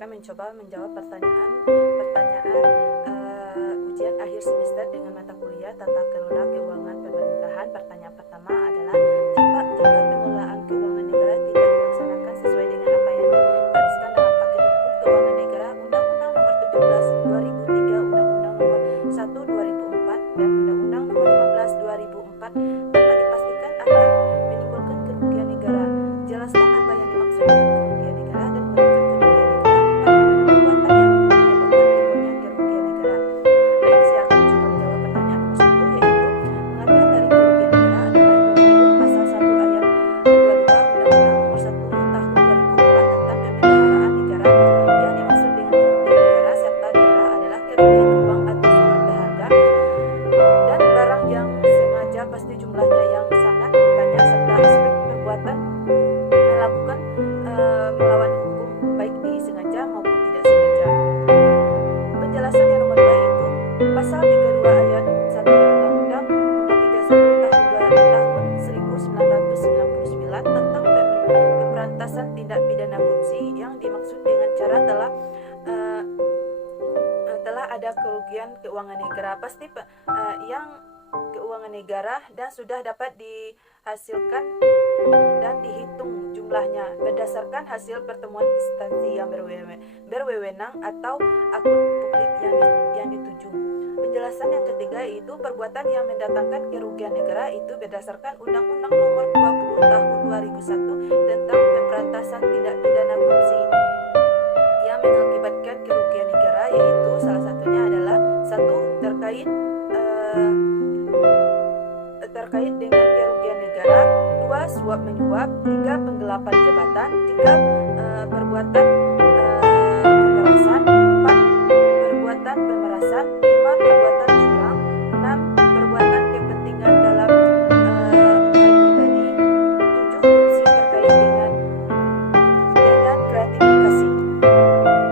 akan mencoba menjawab pertanyaan ujian akhir semester dengan mata kuliah tata kelola keuangan pemerintahan. Pertanyaan pertama adalah jika pengelolaan keuangan negara tidak dilaksanakan sesuai dengan apa yang digariskan dalam paket hukum keuangan negara Undang-Undang Nomor 17 2003, Undang-Undang Nomor 1 2004 dan Undang-Undang Nomor 15 2004, dapat dipastikan akan menimbulkan kerugian negara. Jelaskan apa yang dimaksud dengan kerugian negara dan uraikan kerugian negara. 4. Perbuatan yang menyebabkan timbulnya kerugian negara. Baik, saya akan coba menjawab pertanyaan nomor 1, yaitu pengertian dari kerugian negara adalah menurut pasal 1 ayat 22 Undang-Undang Nomor 1 Tahun 2004 tentang pemeliharaan negara. Yang dimaksud dengan kerugian negara serta daerah adalah kerugian uang atau sumber berharga dan barang yang sengaja, pasti jumlahnya yang sangat banyak, serta aspek perbuatan melakukan melawan hukum baik disengaja maupun tidak sengaja. Penjelasan yang nomor 2 itu pasal 32 ayat 1 Undang-Undang Nomor 31 tahun 1999 tentang pemberantasan tindak pidana korupsi. Yang dimaksud dengan cara telah ada kerugian keuangan negara, pasti yang keuangan negara dan sudah dapat dihasilkan dan dihitung jumlahnya berdasarkan hasil pertemuan instansi yang berwenang atau akun publik yang dituju. Penjelasan yang ketiga yaitu perbuatan yang mendatangkan kerugian negara itu berdasarkan Undang-Undang Nomor 20 Tahun 2001 tentang pemberantasan tindak pidana korupsi yang mengakibatkan kerugian negara, yaitu salah satunya adalah 1. terkait dengan kerugian negara, 2. suap menyuap, 3. penggelapan jabatan, 3. perbuatan kekerasan, 4. perbuatan pemerasan, 5. perbuatan curang, 6. perbuatan kepentingan dalam hal pribadi, 7. korupsi terkait dengan gratifikasi.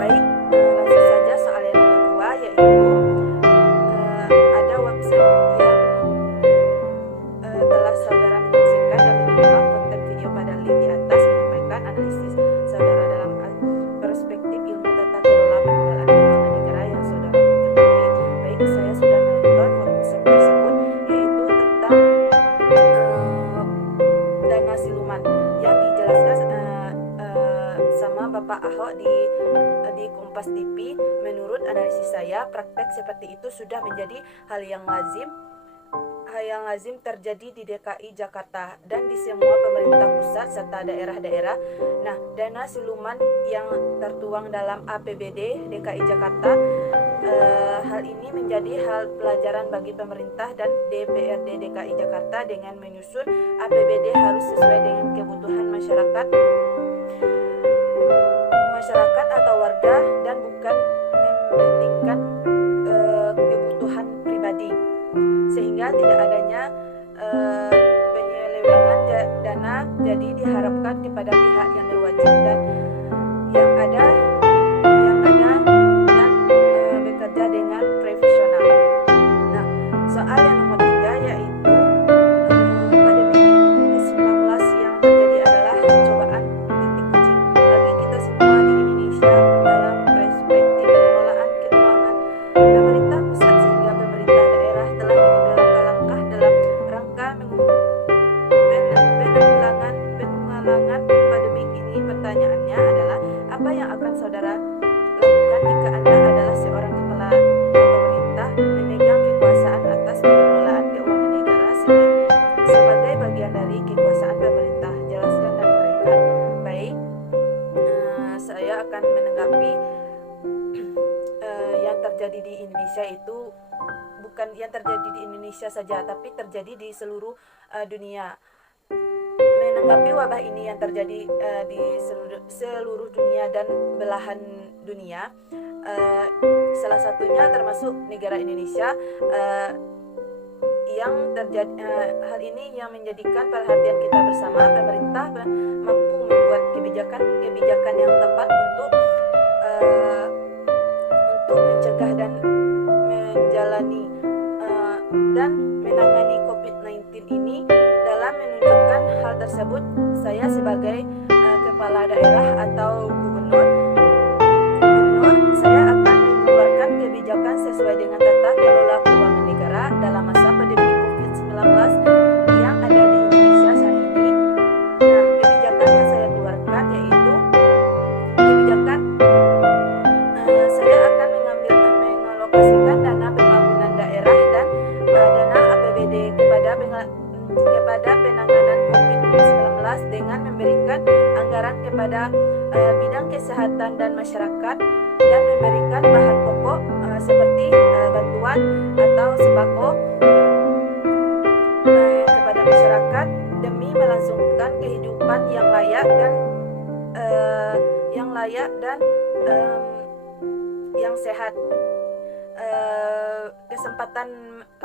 Baik, langsung saja soal yang kedua, yaitu ada website yang telah saudara menyaksikan dan menyimak konten video pada link di atas menyampaikan analisis saudara dalam perspektif ilmu tata kelola pengelolaan keuangan negara yang saudara ketahui. Baik, saya sudah menonton website tersebut, yaitu tentang dana siluman yang dijelaskan sama Bapak Ahok di Kompas TV. Menurut analisis saya, praktek seperti itu sudah menjadi hal yang lazim terjadi di DKI Jakarta dan di semua pemerintah pusat serta daerah-daerah. Nah, dana siluman yang tertuang dalam APBD DKI Jakarta, hal ini menjadi hal pelajaran bagi pemerintah dan DPRD DKI Jakarta dengan menyusun APBD harus sesuai dengan kebutuhan masyarakat atau warga dan bukan mementingkan kebutuhan pribadi, sehingga tidak adanya penyelewengan dana. Jadi diharapkan kepada pihak yang berwajib dan yang ada dan bekerja dengan profesional. Nah, soal yang nomor 3 yaitu pandemi COVID-19 yang terjadi adalah cobaan titik uji bagi kita semua di Indonesia dalam perspektif pengelolaan keuangan pemerintah pusat, sehingga pemerintah daerah telah mengambil langkah-langkah dalam rangka penanggulangan pandemi ini. Pertanyaannya adalah, apa yang akan saudara lakukan jika Anda adalah seorang kepala pemerintah memegang kekuasaan atas pengelolaan keuangan negara sebagai bagian dari kekuasaan pemerintah? Jelaskan dan uraikan. Baik, saya akan menanggapi yang terjadi di Indonesia itu bukan yang terjadi di Indonesia saja, tapi terjadi di seluruh dunia. Menanggapi wabah ini yang terjadi di seluruh dunia dan belahan dunia, salah satunya termasuk negara Indonesia, yang terjadi hal ini yang menjadikan perhatian kita bersama. Pemerintah mampu membuat kebijakan yang tepat untuk mencegah dan menjalani dan menangani COVID-19 ini. Dalam menunjukkan hal tersebut, saya sebagai kepala daerah atau gubernur saya akan mengeluarkan kebijakan sesuai dengan tata kelola keuangan negara dalam masa pandemi COVID-19 yang ada di Indonesia saat ini. Nah, kebijakan yang saya keluarkan yaitu kebijakan saya akan mengalokasikan dana pembangunan daerah dan dana APBD kepada penanganan COVID-19 dengan memberikan anggaran kepada bidang kesehatan dan masyarakat dan memberikan bahan pokok seperti bantuan atau sembako kepada masyarakat demi melangsungkan kehidupan yang layak dan yang sehat.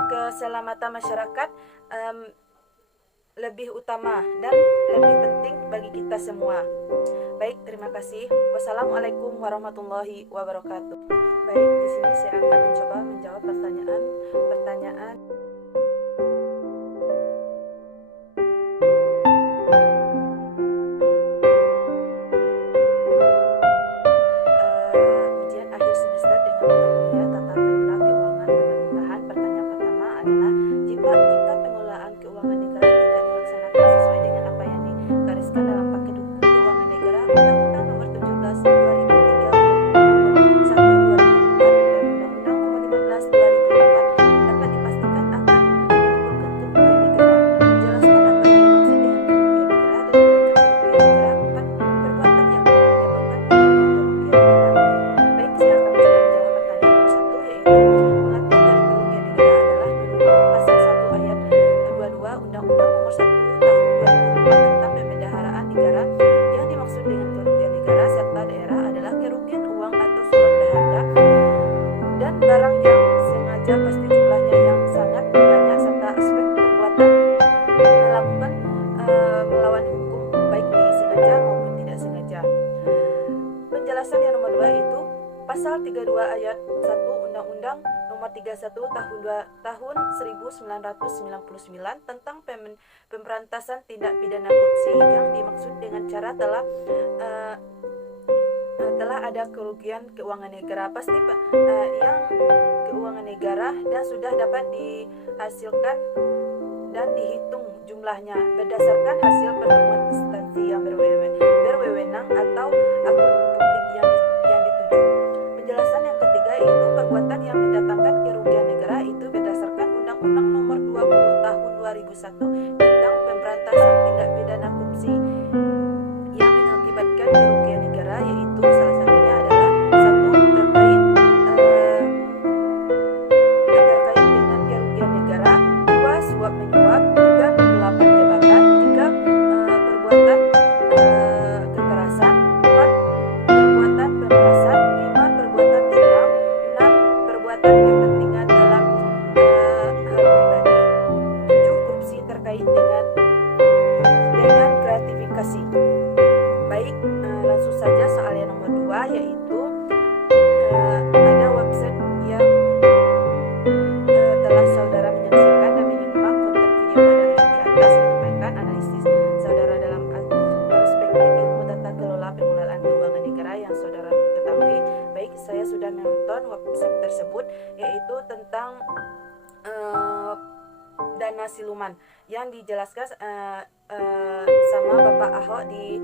Keselamatan masyarakat lebih utama dan lebih penting bagi kita semua. Baik, terima kasih. Wassalamualaikum warahmatullahi wabarakatuh. Baik, di sini saya akan mencoba menjawab pertanyaan. Ujian akhir semester dengan mata kuliah tata kelola keuangan pemerintahan. Pertanyaan pertama adalah jika pengelolaan keuangan negara tidak dilaksanakan sesuai dengan apa yang digariskan dalam paket keuangan negara Undang-Undang Nomor 17 2003, Undang-Undang Nomor 1 2004 dan Undang-Undang Nomor 15 2004 dapat dipastikan akan menimbulkan kerugian negara. Jelaskan apa yang dimaksud dengan kerugian negara dan kerugian negara. 4. Perbuatan yang menyebabkan kerugian negara. Baik, saya akan mencoba menjawab pertanyaan nomor 1, yaitu pengertian dari kerugian negara adalah menurut pasal 1 ayat 22 Undang-Undang Nomor 1 Tahun 2004 tentang Pembendaharaan Negara. Yang dimaksud dengan kerugian negara serta daerah adalah kerugian uang atau surat berharga dan barang yang sengaja pasti jumlahnya yang sangat banyak serta aspek perbuatan melakukan melawan hukum baik disengaja maupun tidak sengaja. Penjelasan yang nomor 2 itu pasal 32 ayat 1 Undang-Undang Nomor 31 tahun 1999 tentang pemberantasan tindak pidana korupsi. Yang dimaksud dengan cara telah ada kerugian keuangan negara pasti yang keuangan negara dan sudah dapat dihasilkan dan dihitung jumlahnya berdasarkan hasil pertemuan instansi yang berwenang atau akun publik yang dituju. Penjelasan yang ketiga yaitu perbuatan yang mendatangkan kerugian negara itu berdasarkan Undang-Undang Nomor 20 Tahun 2001 tentang pemberantasan tindak pidana korupsi yang mengakibatkan kerugian negara, yaitu salah satunya adalah 1. terkait dengan kerugian negara, 2. suap menyuap, 3. penggelapan jabatan, 3. perbuatan kekerasan, 4. perbuatan pemerasan, 5. perbuatan curang, 6. perbuatan kepentingan dalam hal pribadi, 7. korupsi terkait dengan gratifikasi. Baik, langsung saja soal yang nomor 2, yaitu ada website yang telah saudara menyaksikan dan menyimak konten video pada link di atas menyampaikan analisis saudara dalam perspektif ilmu tata kelola pengelolaan keuangan negara yang saudara ketahui. Baik, saya sudah menonton website tersebut, yaitu tentang dana siluman yang dijelaskan sama Bapak Ahok di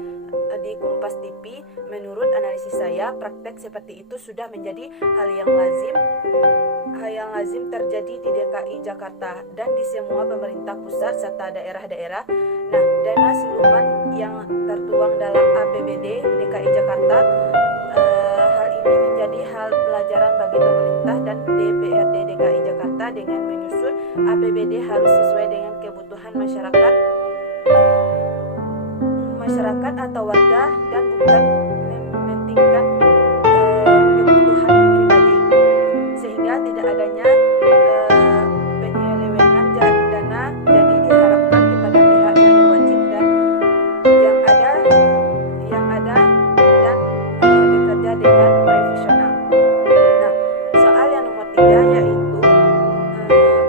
Kompas TV. Menurut analisis saya, praktek seperti itu sudah menjadi hal yang lazim terjadi di DKI Jakarta dan di semua pemerintah pusat serta daerah-daerah. Nah, dana siluman yang tertuang dalam APBD DKI Jakarta, hal ini menjadi hal pelajaran bagi pemerintah dan DPRD DKI Jakarta dengan menyusun APBD harus sesuai dengan kebutuhan masyarakat atau warga dan bukan mementingkan kebutuhan pribadi, sehingga tidak adanya penyelewengan dana. Jadi diharapkan kepada pihak yang berwajib dan yang ada dan bekerja dengan profesional. Nah, soal yang nomor 3 yaitu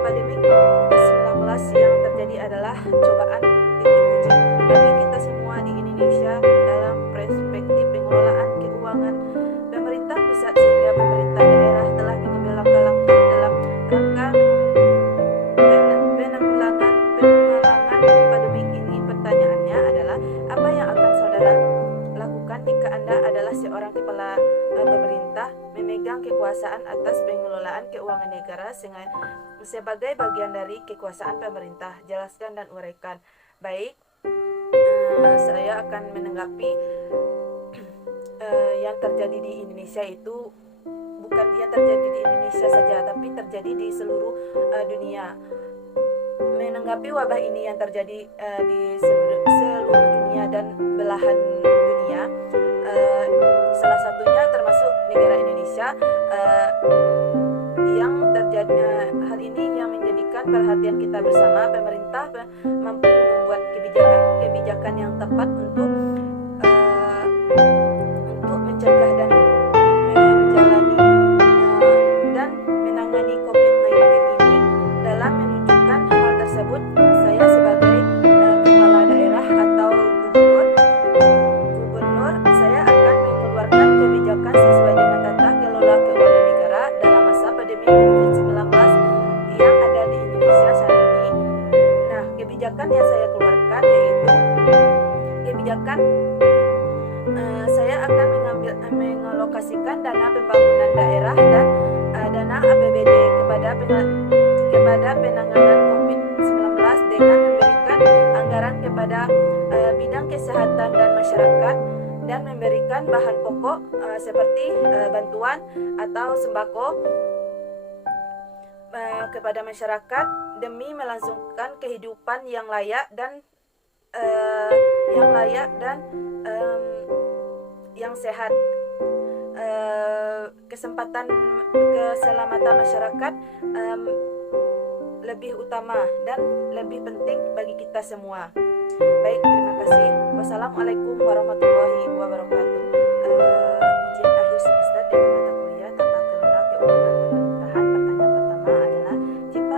pandemi COVID-19 yang terjadi adalah cobaan titik uji bagi kita semua di Indonesia dalam perspektif pengelolaan keuangan memegang kekuasaan atas pengelolaan keuangan negara sebagai bagian dari kekuasaan pemerintah. Jelaskan dan uraikan. Baik, saya akan menanggapi yang terjadi di Indonesia itu bukan yang terjadi di Indonesia saja, tapi terjadi di seluruh dunia. Menanggapi wabah ini yang terjadi di seluruh dunia dan belahan dunia, salah satunya termasuk negara Indonesia, yang terjadi hal ini yang menjadikan perhatian kita bersama. Pemerintah mampu membuat kebijakan yang tepat untuk mencegah dan menjalani dan menangani COVID-19 ini. Dalam menunjukkan hal tersebut, saya sebagai kepala daerah atau gubernur, saya akan mengeluarkan kebijakan sesuai dengan tata kelola keuangan negara dalam masa pandemi COVID-19 yang ada di Indonesia saat ini. Nah, kebijakan yang saya keluarkan yaitu kebijakan saya akan mengalokasikan dana pembangunan daerah dan dana APBD kepada penanganan COVID-19 dengan memberikan anggaran kepada bidang kesehatan dan masyarakat, dan memberikan bahan pokok seperti bantuan atau sembako kepada masyarakat demi melangsungkan kehidupan yang layak dan yang sehat. Keselamatan masyarakat lebih utama dan lebih penting bagi kita semua. Baik, terima kasih. Wassalamualaikum warahmatullahi wabarakatuh. Ujian akhir semester dengan mata kuliah tata kelola keuangan pemerintahan. Pertanyaan pertama adalah jika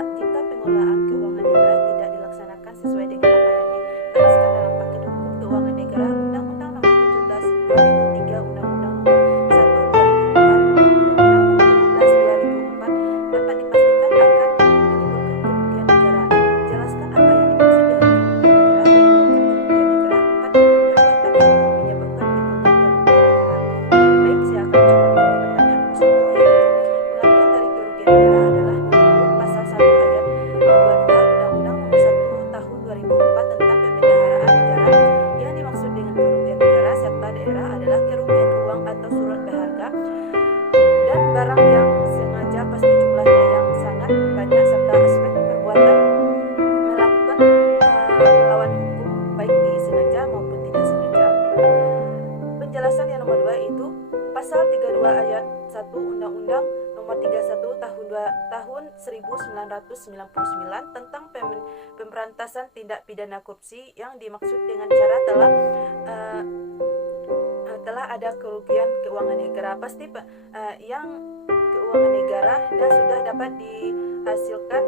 pengelolaan keuangan negara tidak dilaksanakan sesuai dengan apa yang digariskan dalam paket hukum keuangan negara Undang-Undang Nomor 17 2003, Undang-Undang Nomor 1 2004, Undang-Undang 16 2004, dapat dipastikan akan menimbulkan kerugian negara. Jelaskan apa yang dimaksud dengan kerugian negara dan uraikan kerugian negara. 4. Perbuatan yang menyebabkan timbulnya kerugian negara. Baik, saya akan coba menjawab pertanyaan nomor 1, yaitu pengertian dari kerugian negara adalah menurut pasal 1 ayat 22 Undang-Undang Nomor 1 Tahun 2004 tentang Pemendaharaan Negara. Yang dimaksud dengan kerugian negara serta daerah adalah kerugian uang atau surat berharga dan barang yang sengaja, pasti jumlahnya yang sangat banyak, serta aspek perbuatan melakukan melawan hukum baik disengaja maupun tidak sengaja. Penjelasan yang nomor 2 itu pasal 32 ayat 1 Undang-Undang Nomor 31 tahun 1999 tentang pemberantasan tindak pidana korupsi. Yang dimaksud dengan cara telah ada kerugian keuangan negara, pasti yang keuangan negara dan sudah dapat dihasilkan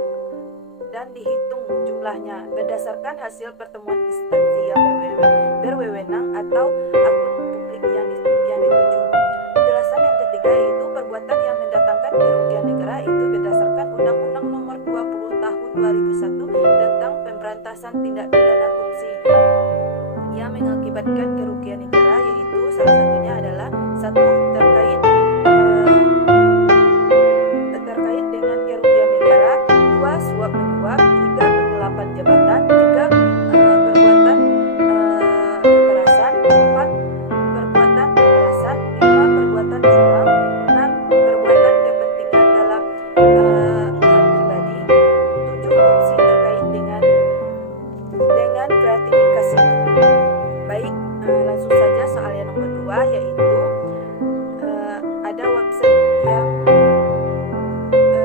dan dihitung jumlahnya berdasarkan hasil pertemuan instansi yang berwenang atau akun publik yang dituju. Penjelasan yang ketiga yaitu perbuatan yang mendatangkan kerugian negara itu berdasarkan Undang-Undang Nomor 20 Tahun 2001 tentang pemberantasan tindak pidana korupsi yang mengakibatkan kerugian negara, yaitu salah satunya adalah 1. terkait dengan kerugian negara, 2. suap menyuap, 3. penggelapan jabatan, 3. perbuatan kekerasan, 4. perbuatan kekerasan, 5. perbuatan curang, 6. perbuatan kepentingan dalam pribadi, 7. korupsi terkait dengan gratifikasi. Baik, langsung saja soal yang nomor 2, yaitu ada website yang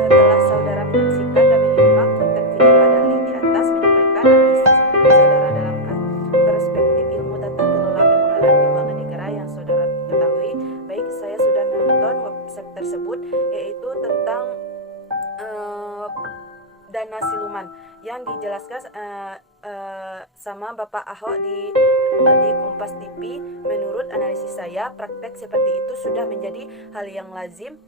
telah saudara menyaksikan dan menyimak konten video pada link di atas menyampaikan analisis saudara dalam perspektif ilmu tata kelola pengelolaan keuangan negara yang saudara ketahui. Baik, saya sudah menonton website tersebut, yaitu tentang dana siluman yang dijelaskan sama Bapak Ahok di Kompas TV. Menurut analisis saya, praktek seperti itu sudah menjadi hal yang lazim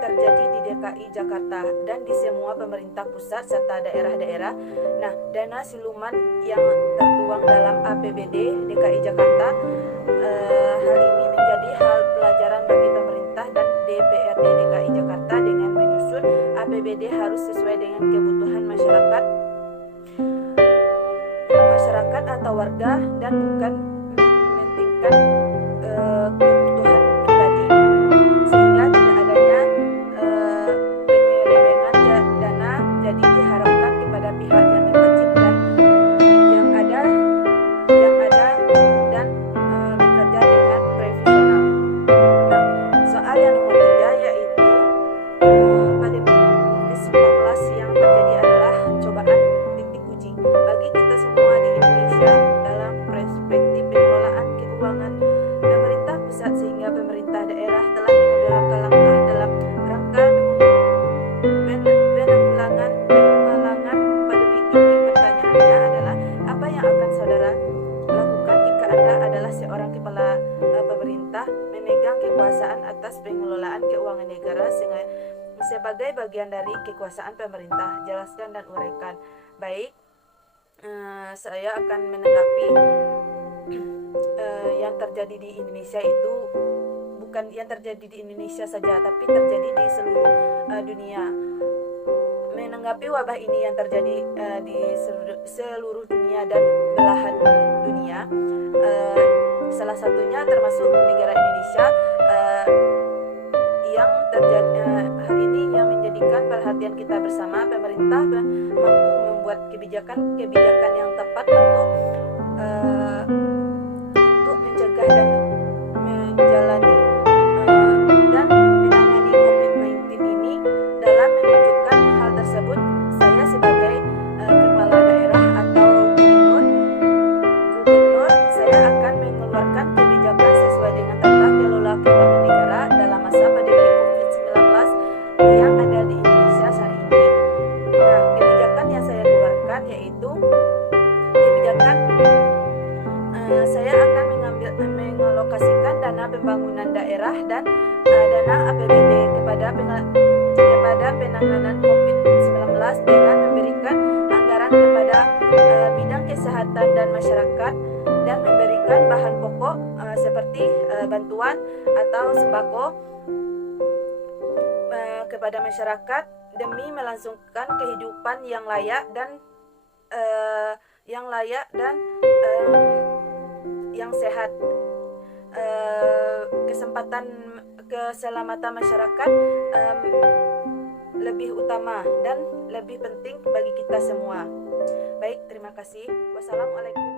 terjadi di DKI Jakarta dan di semua pemerintah pusat serta daerah-daerah. Nah, dana siluman yang tertuang dalam APBD DKI Jakarta, hal ini menjadi hal pelajaran bagi pemerintah dan APBD harus sesuai dengan kebutuhan masyarakat atau warga dan bukan mementingkan kebutuhan pribadi, sehingga tidak adanya penyelewengan dana. Jadi diharapkan kepada pihak yang berwajib dan yang ada dan bekerja dengan profesional. Nah, soal yang nomor 3 yaitu pandemi COVID-19 yang terjadi adalah cobaan titik uji bagi kita semua di Indonesia dalam perspektif pengelolaan keuangan pemerintah pusat, sehingga pemerintah daerah telah mengambil langkah-langkah dalam rangka penanggulangan pandemi ini. Pertanyaannya adalah, apa yang akan saudara lakukan jika Anda adalah seorang kepala pemerintah memegang kekuasaan atas pengelolaan keuangan negara sebagai bagian dari kekuasaan pemerintah? Jelaskan dan uraikan. Baik, saya akan menanggapi yang terjadi di Indonesia itu bukan yang terjadi di Indonesia saja, tapi terjadi di seluruh dunia. Menanggapi wabah ini yang terjadi di seluruh dunia dan belahan dunia, salah satunya termasuk negara Indonesia, yang terjadi hal ini yang menjadikan perhatian kita bersama. Pemerintah mampu membuat kebijakan yang tepat untuk mencegah dan menjalani dan menangani COVID-19 ini. Dalam menunjukkan hal tersebut, saya sebagai kepala daerah atau gubernur, saya akan mengeluarkan kebijakan sesuai dengan tata kelola keuangan negara dalam masa pandemi COVID-19 yang ada di Indonesia saat ini. Nah, kebijakan yang saya keluarkan yaitu kebijakan saya akan mengalokasikan dana pembangunan daerah dan dana APBD kepada penanganan COVID-19 dengan memberikan anggaran kepada bidang kesehatan dan masyarakat, dan memberikan bahan pokok seperti bantuan atau sembako kepada masyarakat demi melangsungkan kehidupan yang layak dan yang sehat. Keselamatan masyarakat lebih utama dan lebih penting bagi kita semua. Baik, terima kasih. Wassalamualaikum.